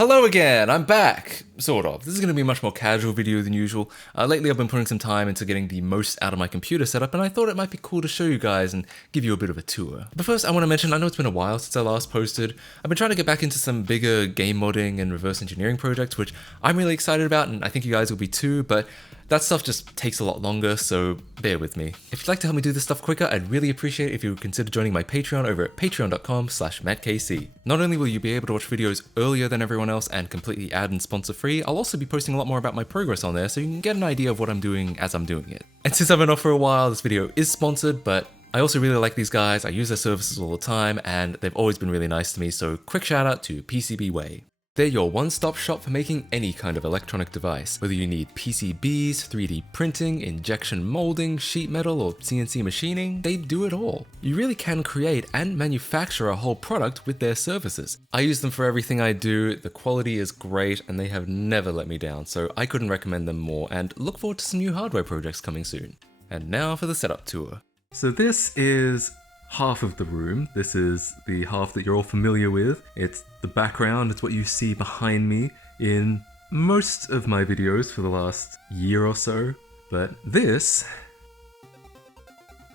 Hello again, I'm back! Sort of. This is going to be a much more casual video than usual. Lately I've been putting some time into getting the most out of my computer setup, and I thought it might be cool to show you guys and give you a bit of a tour. But first I want to mention, I know it's been a while since I last posted. I've been trying to get back into some bigger game modding and reverse engineering projects, which I'm really excited about, and I think you guys will be too, but that stuff just takes a lot longer, so bear with me. If you'd like to help me do this stuff quicker, I'd really appreciate it if you would consider joining my Patreon over at patreon.com/MattKC. Not only will you be able to watch videos earlier than everyone else and completely ad and sponsor free, I'll also be posting a lot more about my progress on there so you can get an idea of what I'm doing as I'm doing it. And since I've been off for a while, this video is sponsored, but I also really like these guys, I use their services all the time, and they've always been really nice to me, so quick shout out to PCBWay. They're your one-stop shop for making any kind of electronic device. Whether you need PCBs, 3D printing, injection molding, sheet metal, or CNC machining, they do it all. You really can create and manufacture a whole product with their services. I use them for everything I do, the quality is great, and they have never let me down, so I couldn't recommend them more, and look forward to some new hardware projects coming soon. And now for the setup tour. So this is half of the room. This is the half that you're all familiar with. It's the background, it's what you see behind me in most of my videos for the last year or so. But this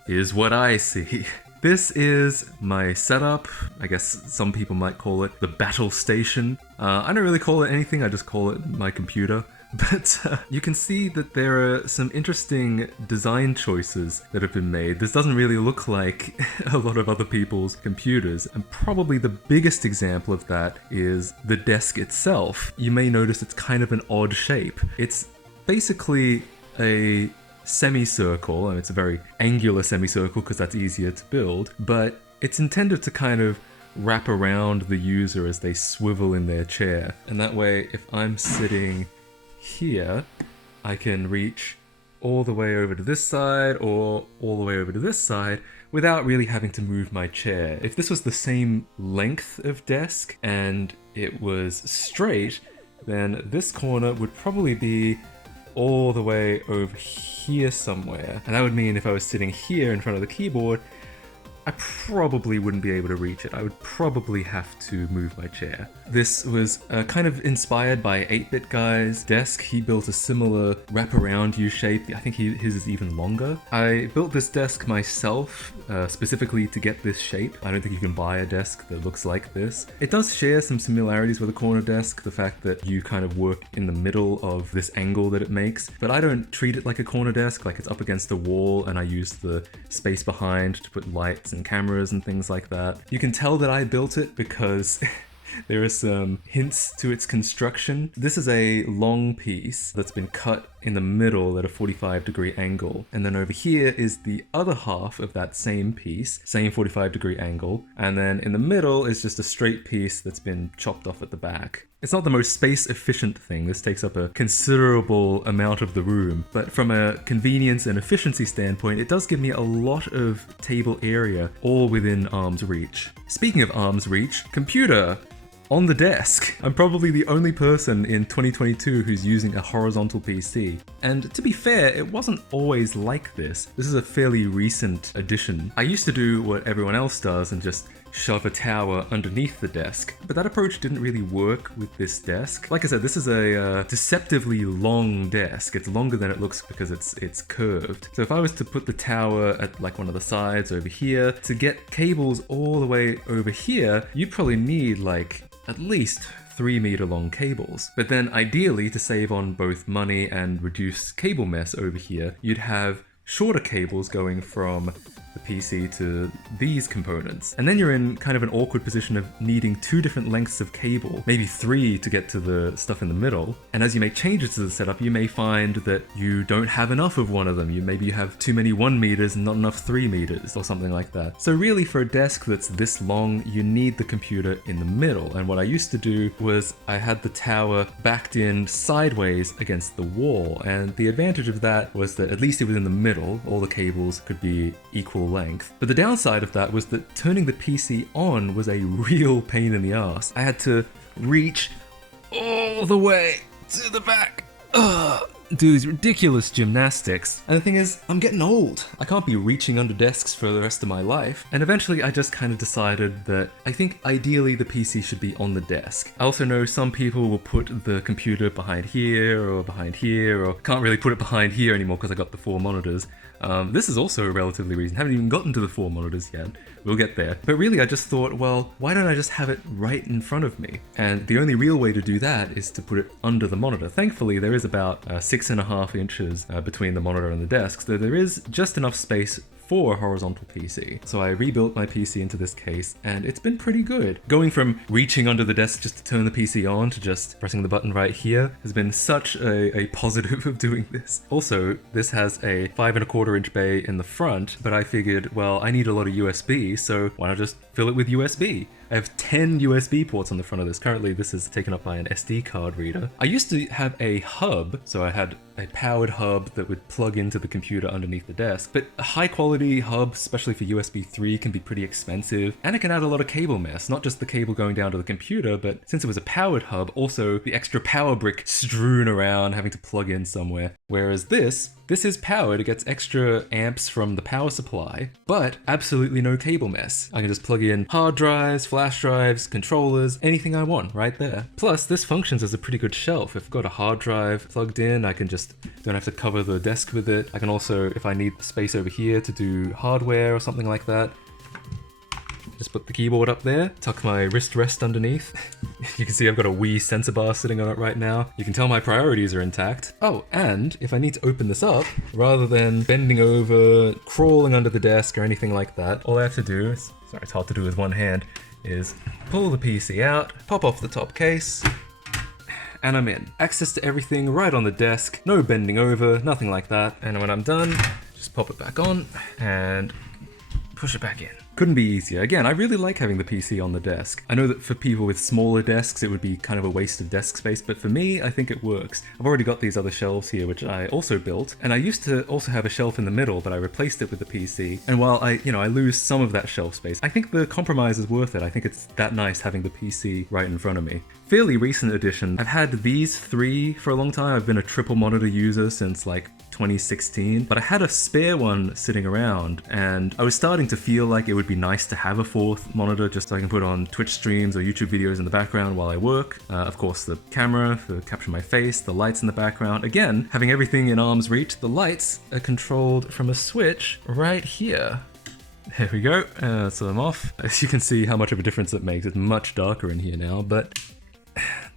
is what I see. This is my setup. I guess some people might call it the battle station. I don't really call it anything, I just call it my computer. But you can see that there are some interesting design choices that have been made. This doesn't really look like a lot of other people's computers, and probably the biggest example of that is the desk itself. You may notice it's kind of an odd shape. It's basically a semicircle, and it's a very angular semicircle because that's easier to build, but it's intended to kind of wrap around the user as they swivel in their chair. And that way, if I'm sitting here, I can reach all the way over to this side or all the way over to this side without really having to move my chair. If this was the same length of desk and it was straight, then this corner would probably be all the way over here somewhere. And that would mean if I was sitting here in front of the keyboard, I probably wouldn't be able to reach it. I would probably have to move my chair. This was kind of inspired by 8-Bit Guy's desk. He built a similar wraparound U shape. I think his is even longer. I built this desk myself, specifically to get this shape. I don't think you can buy a desk that looks like this. It does share some similarities with a corner desk, the fact that you kind of work in the middle of this angle that it makes, but I don't treat it like a corner desk, like it's up against the wall and I use the space behind to put lights and cameras and things like that. You can tell that I built it because there are some hints to its construction. This is a long piece that's been cut in the middle at a 45-degree angle. And then over here is the other half of that same piece, same 45-degree angle. And then in the middle is just a straight piece that's been chopped off at the back. It's not the most space-efficient thing. This takes up a considerable amount of the room. But from a convenience and efficiency standpoint, it does give me a lot of table area, all within arm's reach. Speaking of arm's reach, computer on the desk. I'm probably the only person in 2022 who's using a horizontal PC. And to be fair, it wasn't always like this. This is a fairly recent addition. I used to do what everyone else does and just shove a tower underneath the desk, but that approach didn't really work with this desk. Like I said, this is a deceptively long desk. It's longer than it looks because it's curved. So if I was to put the tower at like one of the sides over here, to get cables all the way over here, you'd probably need like at least 3-meter long cables. But then ideally, to save on both money and reduce cable mess over here, you'd have shorter cables going from the PC to these components. And then you're in kind of an awkward position of needing 2 different lengths of cable, maybe 3 to get to the stuff in the middle. And as you make changes to the setup, you may find that you don't have enough of one of them. Maybe you have too many 1 meters and not enough 3 meters or something like that. So really for a desk that's this long, you need the computer in the middle. And what I used to do was I had the tower backed in sideways against the wall. And the advantage of that was that at least it was in the middle, all the cables could be equal length. But the downside of that was that turning the PC on was a real pain in the ass. I had to reach all the way to the back do these ridiculous gymnastics. And the thing is, I'm getting old. I can't be reaching under desks for the rest of my life. And eventually I just kind of decided that I think ideally the PC should be on the desk. I also know some people will put the computer behind here or can't really put it behind here anymore because I got the 4 monitors. This is also a relatively recent. Haven't even gotten to the 4 monitors yet. We'll get there. But really, I just thought, well, why don't I just have it right in front of me? And the only real way to do that is to put it under the monitor. Thankfully, there is about 6.5 inches between the monitor and the desk, so there is just enough space for a horizontal PC. So I rebuilt my PC into this case, and it's been pretty good. Going from reaching under the desk just to turn the PC on to just pressing the button right here has been such a positive of doing this. Also, this has a 5.25 inch bay in the front, but I figured, well, I need a lot of USB, so why not just fill it with USB? I have 10 USB ports on the front of this. Currently, this is taken up by an SD card reader. I used to have a hub, so I had a powered hub that would plug into the computer underneath the desk, but a high quality hub, especially for USB 3, can be pretty expensive, and it can add a lot of cable mess, not just the cable going down to the computer, but since it was a powered hub, also the extra power brick strewn around, having to plug in somewhere. Whereas this is powered, it gets extra amps from the power supply, but absolutely no cable mess. I can just plug in hard drives, flash drives, controllers, anything I want right there. Plus, this functions as a pretty good shelf. If I've got a hard drive plugged in, I can just don't have to cover the desk with it. I can also, if I need space over here to do hardware or something like that, just put the keyboard up there, tuck my wrist rest underneath. You can see I've got a Wii sensor bar sitting on it right now. You can tell my priorities are intact. Oh, and if I need to open this up, rather than bending over, crawling under the desk or anything like that, all I have to do is, sorry, it's hard to do with one hand, is pull the PC out, pop off the top case, and I'm in. Access to everything right on the desk, no bending over, nothing like that. And when I'm done, just pop it back on and push it back in. Couldn't be easier. Again, I really like having the PC on the desk. I know that for people with smaller desks, it would be kind of a waste of desk space, but for me, I think it works. I've already got these other shelves here, which I also built, and I used to also have a shelf in the middle, but I replaced it with the PC. And while I lose some of that shelf space, I think the compromise is worth it. I think it's that nice having the PC right in front of me. Fairly recent addition. I've had these 3 for a long time. I've been a triple monitor user since like 2016, but I had a spare one sitting around, and I was starting to feel like it would be nice to have a 4th monitor just so I can put on Twitch streams or YouTube videos in the background while I work. Of course, the camera for capturing my face, the lights in the background. Again, having everything in arm's reach, the lights are controlled from a switch right here. There we go, so I'm off. As you can see how much of a difference it makes. It's much darker in here now, but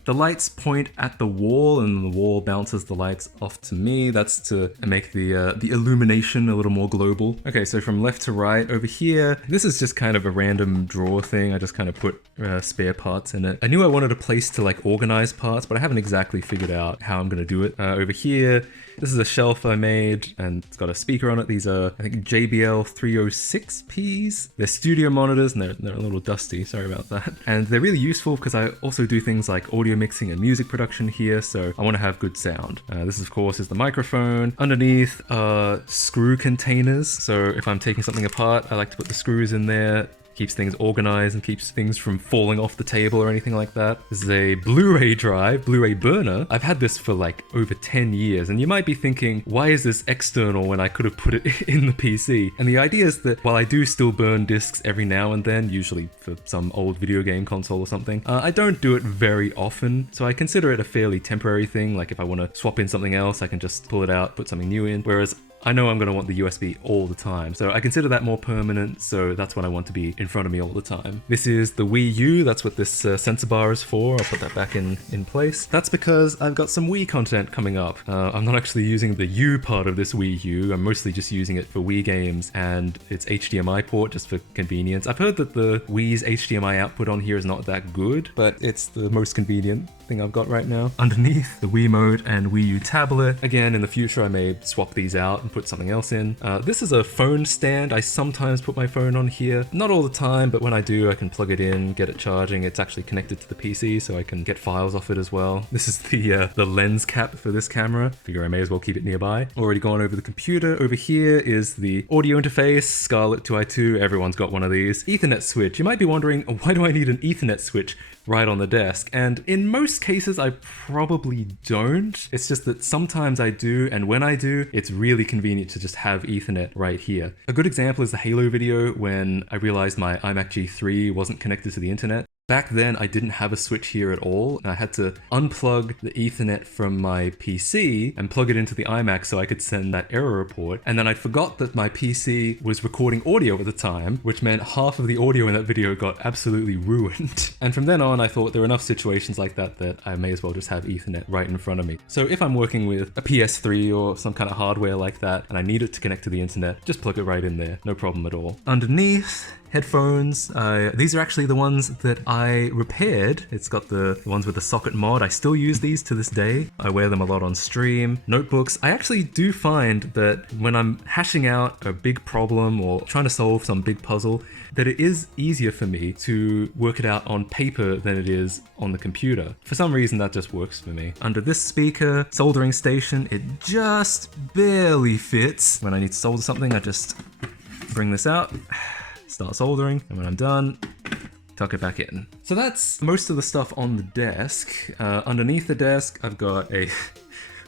the lights point at the wall, and the wall bounces the lights off to me. That's to make the illumination a little more global. Okay, so from left to right over here, this is just kind of a random drawer thing. I just kind of put spare parts in it. I knew I wanted a place to like organize parts, but I haven't exactly figured out how I'm gonna do it. Over here, this is a shelf I made, and it's got a speaker on it. These are, I think, JBL 306Ps. They're studio monitors, and they're a little dusty, sorry about that. And they're really useful because I also do things like audio mixing and music production here, so I want to have good sound. This, of course, is the microphone. Underneath are screw containers, so if I'm taking something apart, I like to put the screws in there. Keeps things organized and keeps things from falling off the table or anything like that. This is a Blu-ray drive, Blu-ray burner. I've had this for like over 10 years, and you might be thinking, why is this external when I could have put it in the PC? And the idea is that while I do still burn discs every now and then, usually for some old video game console or something, I don't do it very often, so I consider it a fairly temporary thing. Like if I want to swap in something else, I can just pull it out, put something new in, whereas I know I'm going to want the USB all the time, so I consider that more permanent, so that's what I want to be in front of me all the time. This is the Wii U, that's what this sensor bar is for. I'll put that back in place. That's because I've got some Wii content coming up. I'm not actually using the U part of this Wii U, I'm mostly just using it for Wii games and its HDMI port just for convenience. I've heard that the Wii's HDMI output on here is not that good, but it's the most convenient thing I've got right now. Underneath, the Wiimote and Wii U tablet. Again, in the future I may swap these out and put something else in. This is a phone stand. I sometimes put my phone on here. Not all the time, but when I do, I can plug it in, get it charging. It's actually connected to the PC, so I can get files off it as well. This is the lens cap for this camera. Figure I may as well keep it nearby. Already gone over the computer. Over here is the audio interface, Scarlett 2i2. Everyone's got one of these. Ethernet switch. You might be wondering, why do I need an Ethernet switch right on the desk. And in most cases, I probably don't. It's just that sometimes I do, and when I do, it's really convenient to just have Ethernet right here. A good example is the Halo video when I realized my iMac G3 wasn't connected to the internet. Back then, I didn't have a switch here at all, and I had to unplug the Ethernet from my PC and plug it into the iMac so I could send that error report. And then I forgot that my PC was recording audio at the time, which meant half of the audio in that video got absolutely ruined. And from then on, I thought there were enough situations like that that I may as well just have Ethernet right in front of me. So if I'm working with a PS3 or some kind of hardware like that, and I need it to connect to the internet, just plug it right in there, no problem at all. Underneath, headphones. These are actually the ones that I repaired. It's got the ones with the socket mod. I still use these to this day. I wear them a lot on stream. Notebooks. I actually do find that when I'm hashing out a big problem or trying to solve some big puzzle, that it is easier for me to work it out on paper than it is on the computer. For some reason, that just works for me. Under this speaker, soldering station, it just barely fits. When I need to solder something, I just bring this out, start soldering, and when I'm done, tuck it back in. So that's most of the stuff on the desk. Underneath the desk, I've got a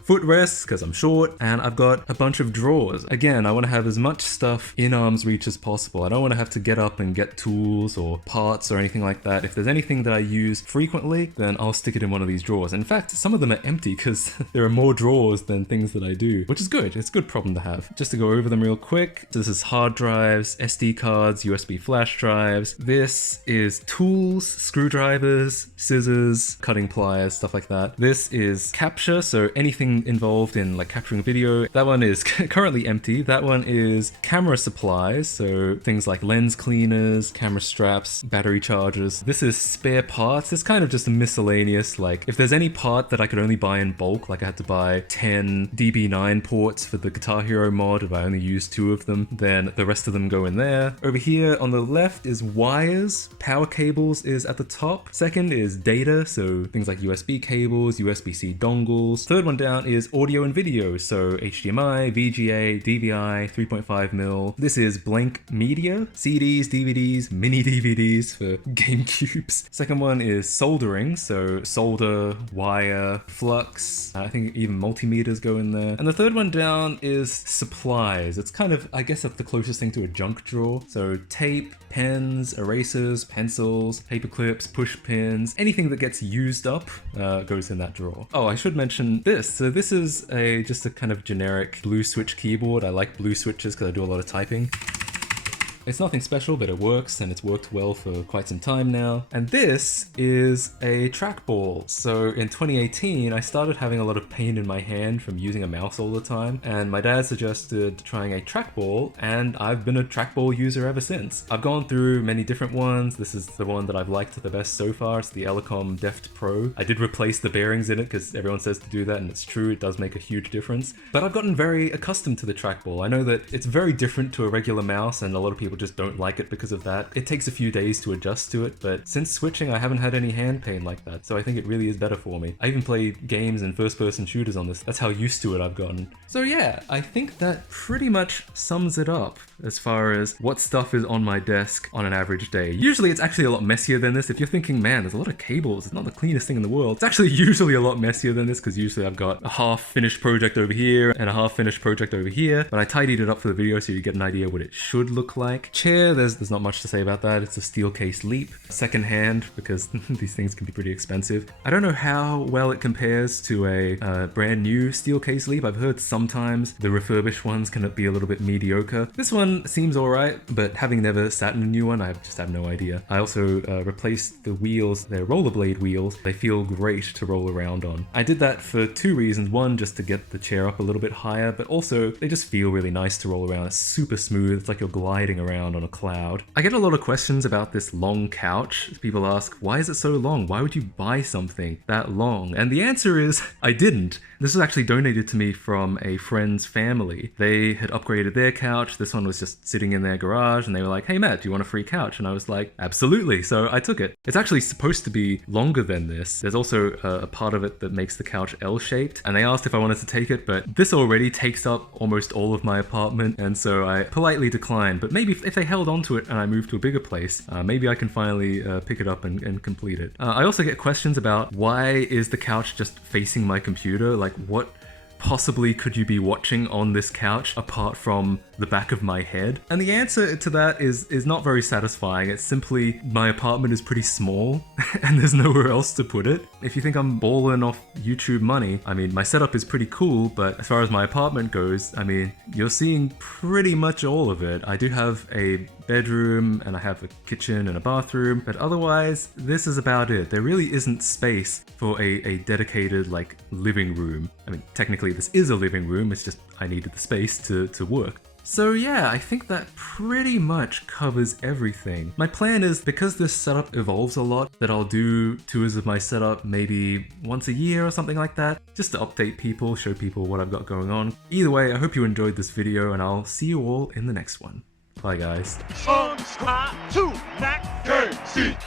footrest because I'm short, and I've got a bunch of drawers. Again, I want to have as much stuff in arm's reach as possible. I don't want to have to get up and get tools or parts or anything like that. If there's anything that I use frequently, then I'll stick it in one of these drawers. In fact, some of them are empty because there are more drawers than things that I do, which is good. It's a good problem to have. Just to go over them real quick. So this is hard drives, SD cards, USB flash drives. This is tools, screwdrivers, scissors, cutting pliers, stuff like that. This is capture, so anything involved in like capturing video. That one is currently empty. That one is camera supplies, so things like lens cleaners, camera straps, battery chargers. This is spare parts. It's kind of just a miscellaneous, like if there's any part that I could only buy in bulk, like I had to buy 10 DB9 ports for the Guitar Hero mod, if I only use 2 of them, then the rest of them go in there. Over here on the left is wires. Power cables is at the top. Second is data, so things like USB cables, USB-C dongles. Third one down is audio and video, so HDMI, VGA, DVI, 3.5mm. This is blank media, CDs, DVDs, mini DVDs for GameCubes. Second one is soldering, so solder, wire, flux, I think even multimeters go in there. And the third one down is supplies. It's kind of, I guess that's the closest thing to a junk drawer. So tape, pens, erasers, pencils, paper clips, push pins, anything that gets used up goes in that drawer. Oh, I should mention this. So this is just a kind of generic blue switch keyboard. I like blue switches because I do a lot of typing. It's nothing special, but it works, and it's worked well for quite some time now. And this is a trackball. So in 2018, I started having a lot of pain in my hand from using a mouse all the time, and my dad suggested trying a trackball, and I've been a trackball user ever since. I've gone through many different ones. This is the one that I've liked the best so far. It's the Elecom Deft Pro. I did replace the bearings in it because everyone says to do that, and it's true, it does make a huge difference. But I've gotten very accustomed to the trackball. I know that it's very different to a regular mouse, and a lot of people just don't like it because of that. It takes a few days to adjust to it, but since switching, I haven't had any hand pain like that, so I think it really is better for me. I even play games and first-person shooters on this. That's how used to it I've gotten. So yeah, I think that pretty much sums it up as far as what stuff is on my desk on an average day. Usually it's actually a lot messier than this. If you're thinking, man, there's a lot of cables, it's not the cleanest thing in the world, it's actually usually a lot messier than this, because usually I've got a half-finished project over here and a half-finished project over here, but I tidied it up for the video so you get an idea what it should look like. Chair, there's not much to say about that. It's a steel case Leap. Second hand, because these things can be pretty expensive. I don't know how well it compares to a brand new steel case Leap. I've heard sometimes the refurbished ones can be a little bit mediocre. This one seems alright, but having never sat in a new one, I just have no idea. I also replaced the wheels. They're rollerblade wheels. They feel great to roll around on. I did that for 2 reasons. One, just to get the chair up a little bit higher, but also they just feel really nice to roll around. It's super smooth. It's like you're gliding around on a cloud. I get a lot of questions about this long couch. People ask, why is it so long? Why would you buy something that long? And the answer is, I didn't. This was actually donated to me from a friend's family. They had upgraded their couch. This one was just sitting in their garage, and they were like, hey Matt, do you want a free couch? And I was like, absolutely. So I took it. It's actually supposed to be longer than this. There's also a part of it that makes the couch L-shaped, and they asked if I wanted to take it, but this already takes up almost all of my apartment, and so I politely declined. But maybe if they held onto it and I moved to a bigger place, maybe I can finally pick it up and complete it. I also get questions about why is the couch just facing my computer? Like, what possibly could you be watching on this couch apart from the back of my head? And the answer to that is not very satisfying. It's simply my apartment is pretty small and there's nowhere else to put it. If you think I'm balling off YouTube money, I mean, my setup is pretty cool, but as far as my apartment goes, I mean, you're seeing pretty much all of it. I do have a bedroom and I have a kitchen and a bathroom, but otherwise this is about it. There really isn't space for a dedicated like living room. I mean, technically this is a living room, it's just I needed the space to work. So yeah, I think that pretty much covers everything. My plan is, because this setup evolves a lot, that I'll do tours of my setup maybe once a year or something like that, just to update people, show people what I've got going on. Either way, I hope you enjoyed this video and I'll see you all in the next one. Bye guys. Subscribe to MattKC.